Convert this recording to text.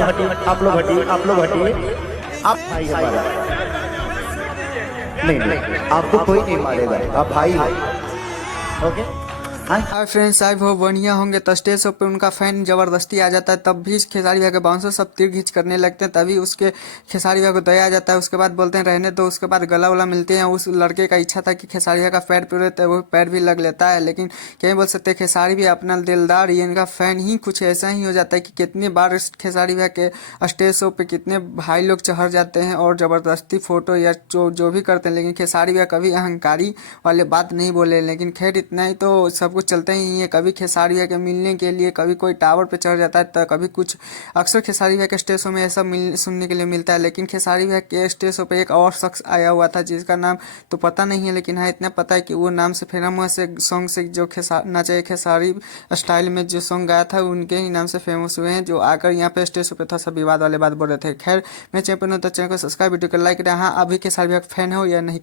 आप लोग हटिए, आप लोग हटिए। आप भाई हमारा नहीं नहीं, आपको कोई नहीं मारेगा, आप भाई हो। ओके। हाँ हाय फ्रेंड्स, आई वो बढ़िया होंगे। तो स्टेज शो पे उनका फैन जबरदस्ती आ जाता है, तब भी खेसारी भैया के बाउंसर सब तीर घींच करने लगते हैं। तभी उसके खेसारी भैया को दया आ जाता है। उसके बाद बोलते हैं रहने दो। उसके बाद गला वला मिलते हैं। उस लड़के का इच्छा था कि खेसारी भैया का पैर पूरे, तो वो पैर भी लग लेता है। लेकिन क्या ही बोल सकते हैं, खेसारी भी अपना दिलदार, ये इनका फैन ही कुछ ऐसा ही हो जाता है कि कितनी बार इस खेसारी भैया के स्टेज शो पे कितने भाई लोग चढ़ जाते हैं और ज़बरदस्ती फ़ोटो या जो जो भी करते हैं। लेकिन खेसारी भैया कभी अहंकारी वाले बात नहीं बोले। लेकिन खैर इतना ही तो सब कुछ चलते ही है। कभी खेसारी भैया के मिलने के लिए कभी कोई टावर पे चढ़ जाता है, तो कभी कुछ। अक्सर खेसारी भैया के स्टेज शो में ऐसा सुनने के लिए मिलता है। लेकिन खेसारी भैया के स्टेज शो पे एक और शख्स आया हुआ था, जिसका नाम तो पता नहीं है, लेकिन हाँ इतना पता है कि वो नाम से फेमस है सॉन्ग से, जो नचे खेसारी स्टाइल में जो सॉन्ग गाया था उनके ही नाम से फेमस हुए हैं, जो आकर यहाँ पे स्टेज शो पे था सब विवाद वाले बात बोल रहे थे। खैर मैं चैनल पर तो चैनल को सब्सक्राइब, वीडियो को लाइक करें। हाँ, अभी खेसारी भैया फैन हो या नहीं।